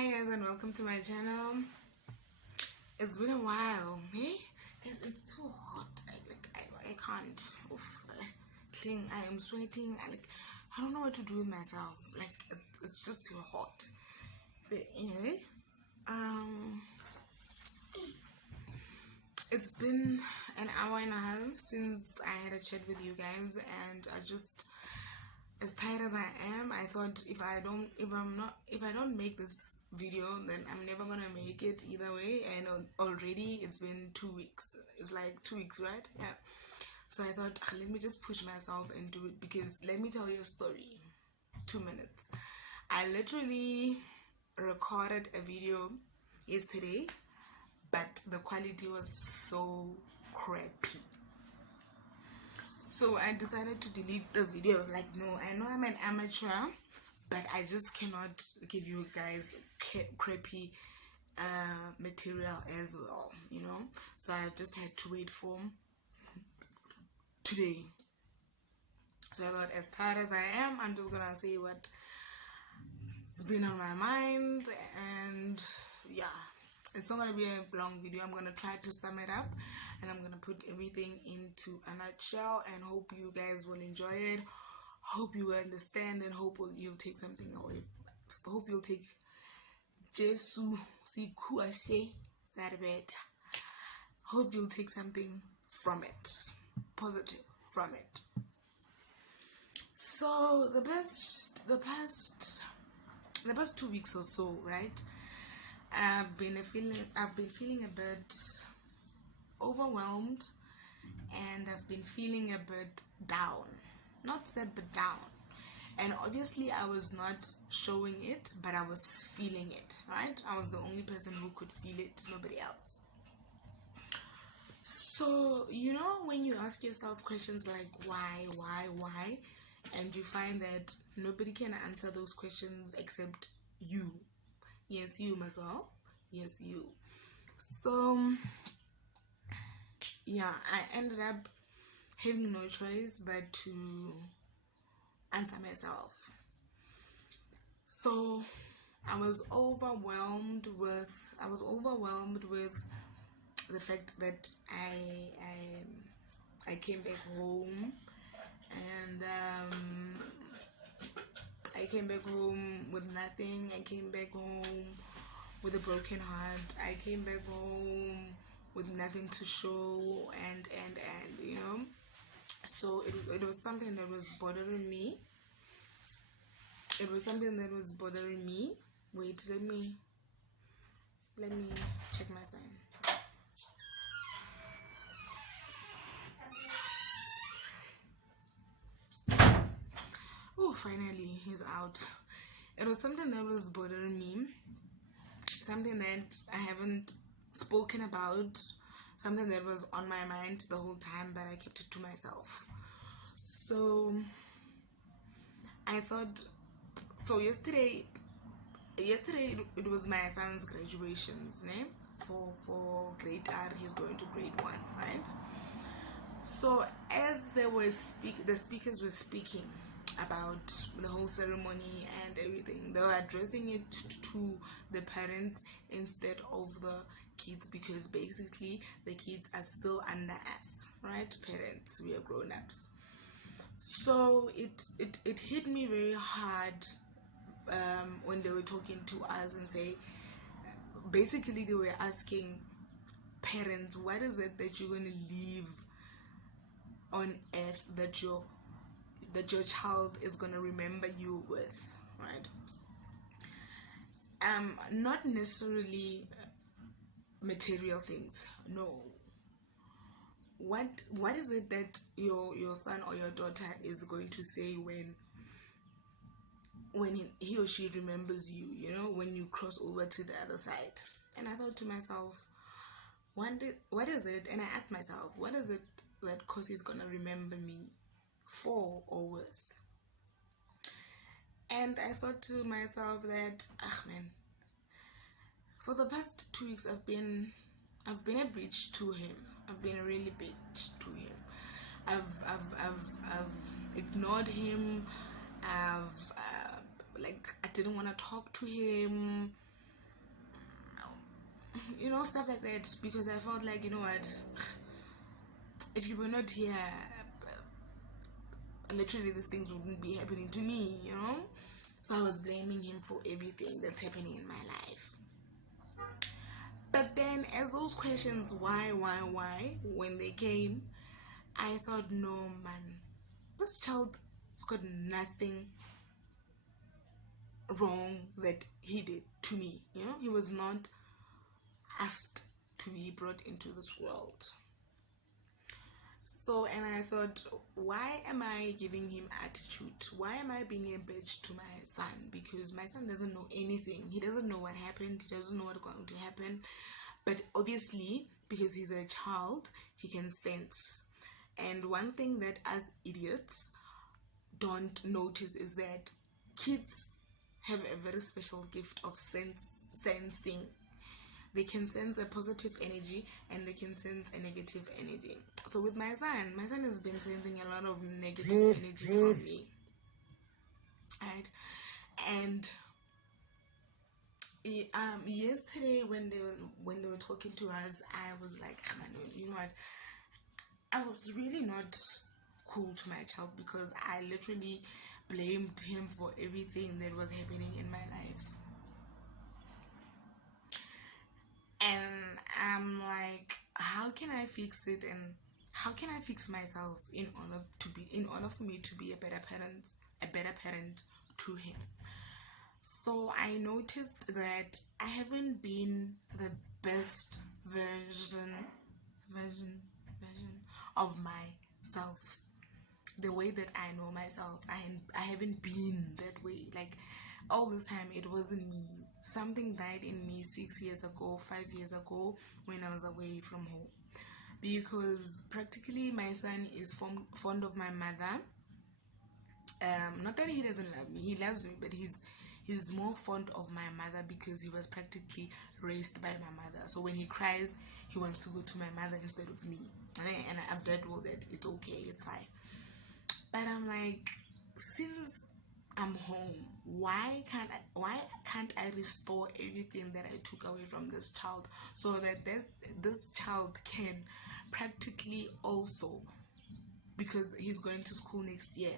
Hi guys and welcome to my channel. It's been a while. It's too hot. I can't. I am sweating. I don't know what to do with myself. It's just too hot. But anyway, it's been an hour and a half since I had a chat with you guys, and I just, as tired as I am, I thought if I don't make this video, then I'm never gonna make it either way. And already it's been 2 weeks. It's like 2 weeks, right? Yeah. So I thought, let me just push myself and do it, because let me tell you a story. 2 minutes. I literally recorded a video yesterday, but the quality was so crappy. So I decided to delete the video. I was like, no, I know I'm an amateur, but I just cannot give you guys crappy material as well, So I just had to wait for today. So I thought, as tired as I am, I'm just gonna say what's been on my mind, and yeah, it's not gonna be a long video. I'm gonna try to sum it up, and I'm gonna put everything into a nutshell, and hope you guys will enjoy it. Hope you will understand, and hope you'll take something away. Hope you'll take Jesu siku ase sarbet. Hope you'll take something from it, positive from it. So the past 2 weeks or so, right? I've been feeling a bit overwhelmed, and I've been feeling a bit down. Not sad, but down. And obviously I was not showing it, but I was feeling it, right? I was the only person who could feel it, nobody else. So, when you ask yourself questions like why, and you find that nobody can answer those questions except you. Yes, you, my girl. Yes, you. So, yeah, I ended up having no choice but to answer myself. So I was overwhelmed with the fact that I came back home, and I came back home with nothing. I came back home with a broken heart. I came back home with nothing to show, and so it was something that was bothering me. Wait, let me check my sign. Oh, finally he's out. It was something that was bothering me, something that I haven't spoken about, something that was on my mind the whole time, but I kept it to myself. So I thought, yesterday it was my son's graduations, for grade R. He's going to grade 1, right? So as the speakers were speaking about the whole ceremony and everything, they were addressing it to the parents instead of the kids, because basically the kids are still under us, right? Parents, we are grown-ups. So it hit me very hard when they were talking to us and say, basically they were asking parents, what is it that you're going to leave on earth that your child is going to remember you with, right? Not necessarily material things, no. What is it that your son or your daughter is going to say when he or she remembers you, when you cross over to the other side? And I thought to myself, what is it? And I asked myself, what is it that Kosi is gonna remember me for or with? And I thought to myself that, man, for the past 2 weeks I've been a bitch to him. I've been a really bitch to him. I've ignored him. I didn't want to talk to him. stuff like that, because I felt like, you know what, if you were not here, literally these things wouldn't be happening to me. So I was blaming him for everything that's happening in my life. But then as those questions, why, when they came, I thought, no man, this child has got nothing wrong that he did to me. He was not asked to be brought into this world. So, and I thought, why am I giving him attitude? Why am I being a bitch to my son? Because my son doesn't know anything. He doesn't know what happened. He doesn't know what's going to happen. But obviously, because he's a child, he can sense. And one thing that us idiots don't notice is that kids have a very special gift of sensing. They can sense a positive energy and they can sense a negative energy. So with my son has been sensing a lot of negative energy from me. Right? And yesterday when they were talking to us, I was like, you know what? I was really not cool to my child, because I literally blamed him for everything that was happening in my life. And I'm like, how can I fix it, and how can I fix myself in order for me to be a better parent to him? So I noticed that I haven't been the best version of myself. The way that I know myself, I haven't been that way. Like, all this time it wasn't me. Something died in me 6 years ago, 5 years ago, when I was away from home, because practically my son is fond of my mother. Not that he doesn't love me, he loves me, but he's more fond of my mother because he was practically raised by my mother. So when he cries, he wants to go to my mother instead of me, and I've dealt with it. It's okay, it's fine. But I'm like, since I'm home, why can't I restore everything that I took away from this child, so that this child can practically also, because he's going to school next year,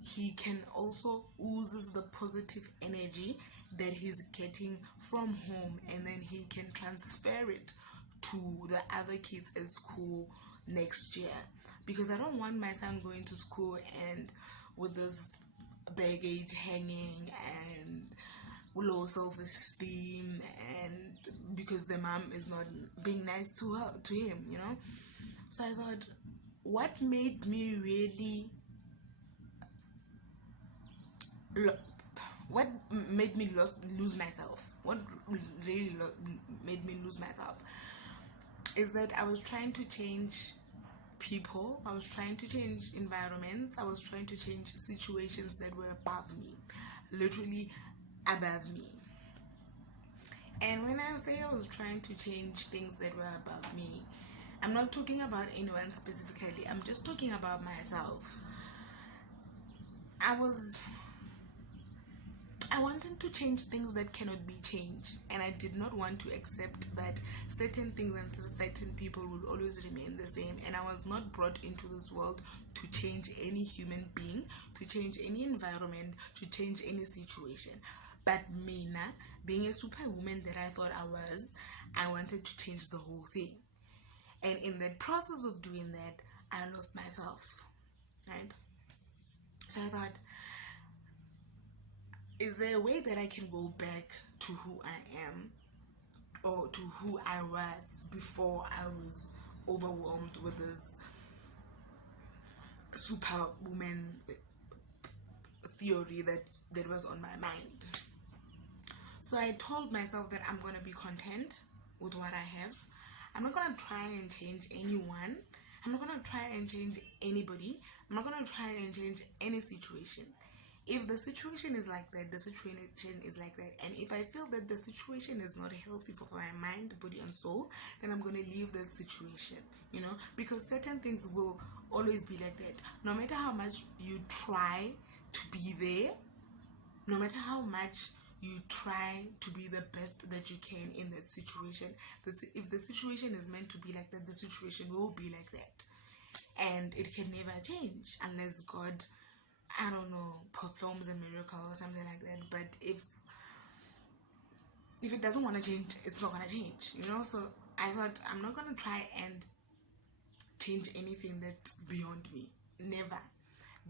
he can also oozes the positive energy that he's getting from home, and then he can transfer it to the other kids at school next year. Because I don't want my son going to school and with this baggage hanging and low self-esteem, and because the mom is not being nice to him. So I thought, what made me really lose myself? What really made me lose myself is that I was trying to change people, I was trying to change environments, I was trying to change situations that were above me, literally above me. And when I say I was trying to change things that were above me, I'm not talking about anyone specifically, I'm just talking about myself. I wanted to change things that cannot be changed, and I did not want to accept that certain things and certain people will always remain the same. And I was not brought into this world to change any human being, to change any environment, to change any situation. But Mina, being a superwoman that I thought I was, I wanted to change the whole thing. And in the process of doing that, I lost myself, right? So I thought, is there a way that I can go back to who I am, or to who I was before I was overwhelmed with this superwoman theory that was on my mind? So I told myself that I'm going to be content with what I have. I'm not going to try and change anyone. I'm not going to try and change anybody. I'm not going to try and change any situation. If the situation is like that, the situation is like that. And if I feel that the situation is not healthy for my mind, body, and soul, then I'm going to leave that situation, because certain things will always be like that. No matter how much you try to be there, no matter how much you try to be the best that you can in that situation. If the situation is meant to be like that, the situation will be like that, and it can never change unless God, I don't know, performs a miracle or something like that. But if it doesn't want to change, it's not going to change, So I thought, I'm not going to try and change anything that's beyond me. Never.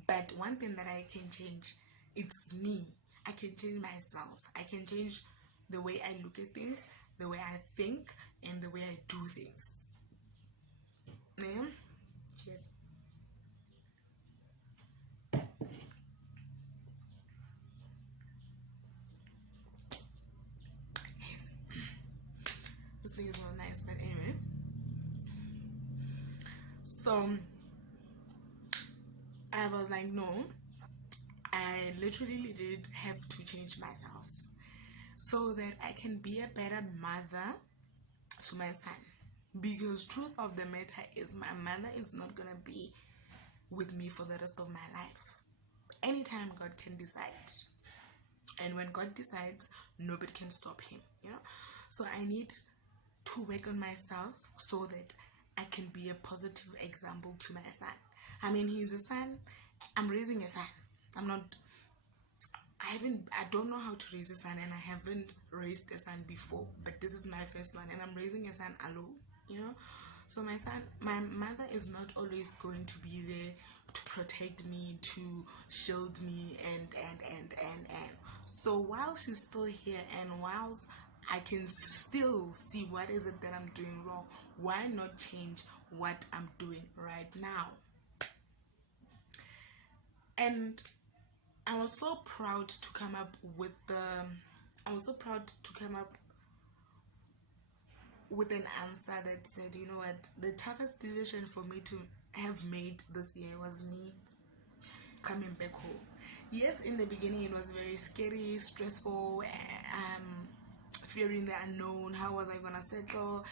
But one thing that I can change, it's me. I can change myself. I can change the way I look at things, the way I think, and the way I do things. Yeah? Cheers. Yes. This thing is not nice, but anyway. So I was like, no, I literally did have to change myself so that I can be a better mother to my son. Because truth of the matter is, my mother is not gonna be with me for the rest of my life. Anytime God can decide, and when God decides, nobody can stop him, So I need to work on myself so that I can be a positive example to my son. I mean, he's a son. I'm raising a son. I don't know how to raise a son, and I haven't raised a son before, but this is my first one, and I'm raising a son alone, So my mother is not always going to be there to protect me, to shield me, and. So while she's still here, and whilst I can still see what is it that I'm doing wrong, why not change what I'm doing right now? And I was so proud to come up with an answer that said, you know what, the toughest decision for me to have made this year was me coming back home. Yes, in the beginning it was very scary, stressful, fearing the unknown. How was I gonna settle?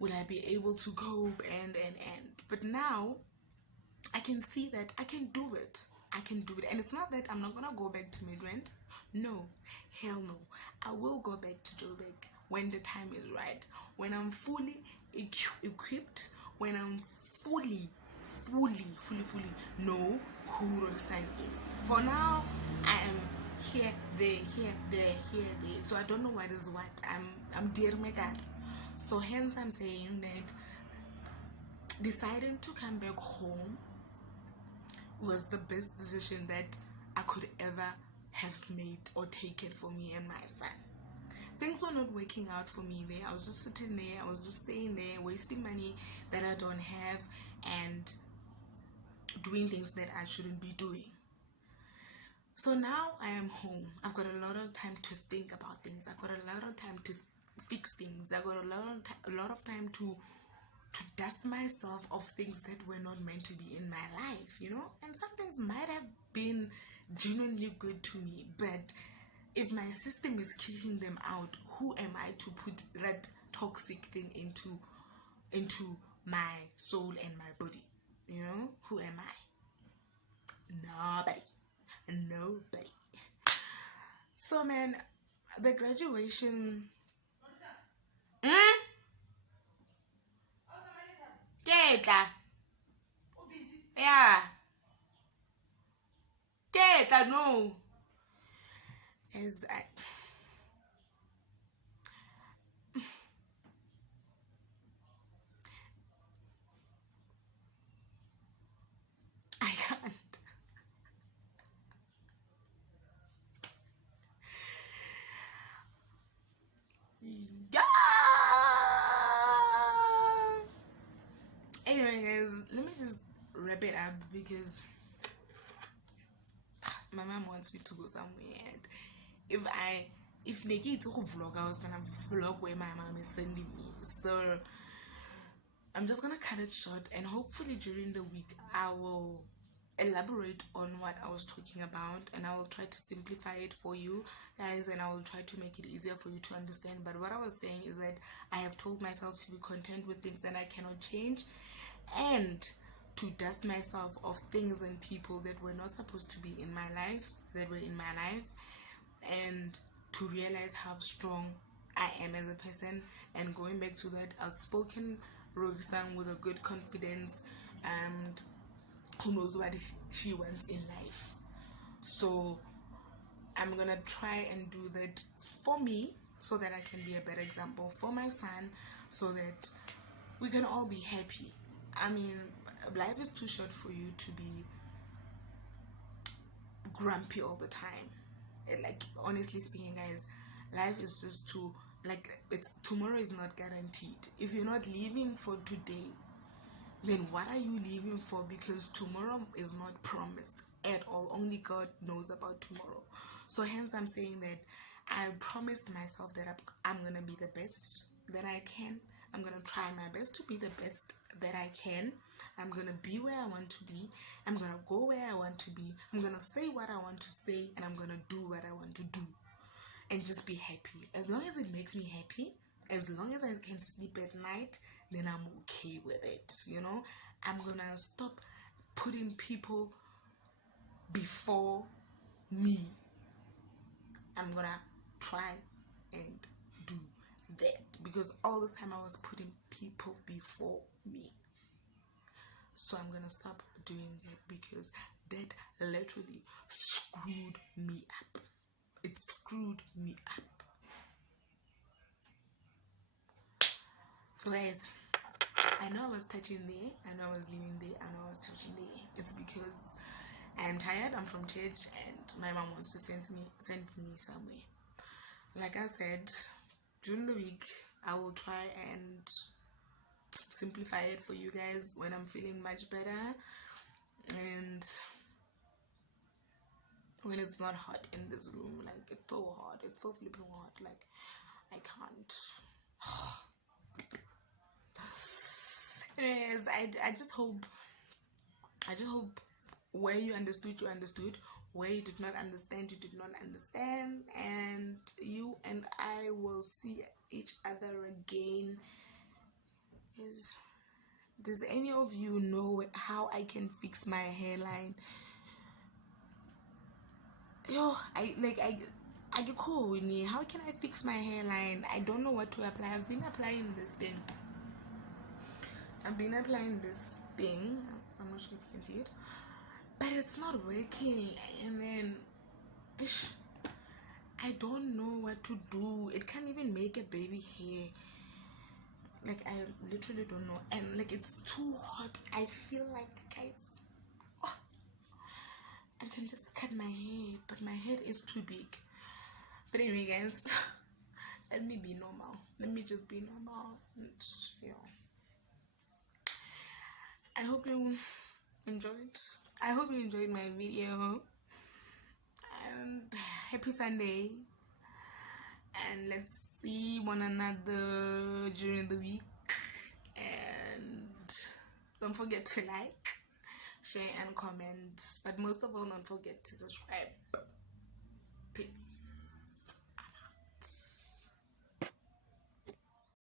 Will I be able to cope? And but now I can see that I can do it. And it's not that I'm not gonna go back to Midrand. No, hell no. I will go back to Joburg when the time is right, when I'm fully equipped, when I'm fully know who Rolihlahla is. For now, I am here, there. So I don't know what is what. I'm dear Megar. So hence I'm saying that deciding to come back home was the best decision that I could ever have made or taken for me and my son. Things were not working out for me there. I was just sitting there, I was just staying there, wasting money that I don't have, and doing things that I shouldn't be doing. So now I am home. I've got a lot of time to think about things. I've got a lot of time to fix things. I've got a lot of time to dust myself of things that were not meant to be in my life, and some things might have been genuinely good to me, but if my system is kicking them out, who am I to put that toxic thing into my soul and my body? Who am I? Nobody. So man, the graduation no. As I can't. Yeah. Anyway, guys, let me just wrap it up because my mom wants me to go somewhere. And if Nikki took a vlog, I was gonna vlog where my mom is sending me. So I'm just gonna cut it short, and hopefully during the week I will elaborate on what I was talking about, and I will try to simplify it for you guys, and I will try to make it easier for you to understand. But what I was saying is that I have told myself to be content with things that I cannot change, and to dust myself of things and people that were not supposed to be in my life, that were in my life, and to realize how strong I am as a person, and going back to that outspoken Rogisang with a good confidence and who knows what she wants in life. So I'm gonna try and do that for me, so that I can be a better example for my son, so that we can all be happy. I mean, life is too short for you to be grumpy all the time. Like, honestly speaking, guys, life is just too, like, it's tomorrow is not guaranteed. If you're not living for today, then what are you living for? Because tomorrow is not promised at all. Only God knows about tomorrow. So hence I'm saying that I promised myself that I'm gonna be the best that I can. I'm gonna try my best to be the best that I can. I'm gonna be where I want to be. I'm gonna go where I want to be. I'm gonna say what I want to say, and I'm gonna do what I want to do, and just be happy. As long as it makes me happy, as long as I can sleep at night, then I'm okay with it. I'm gonna stop putting people before me. I'm gonna try and do that, because all this time I was putting people before me. So I'm gonna stop doing that, because that literally screwed me up. It screwed me up. So guys, I know I was touching there, I know I was leaving there, I know I was touching there. It's because I'm tired, I'm from church, and my mom wants to send me somewhere. Like I said, during the week, I will try and simplify it for you guys when I'm feeling much better, and when it's not hot in this room. Like, it's so hot, it's so flipping hot, like, I can't. Anyways, I just hope where you understood, where you did not understand, you did not understand, and you and I will see each other again. Does any of you know how I can fix my hairline? I get cool with me. How can I fix my hairline? I don't know what to apply. I've been applying this thing. I'm not sure if you can see it, but it's not working. And then I don't know what to do. It can't even make a baby hair. Like, I literally don't know. And like, it's too hot. I feel like, guys, I can just cut my hair, but my head is too big. But anyway, guys, let me be normal. Let me just be normal. And, I hope you enjoyed. I hope you enjoyed my video. And happy Sunday. And let's see one another during the week. And don't forget to like, share, and comment. But most of all, don't forget to subscribe. Peace.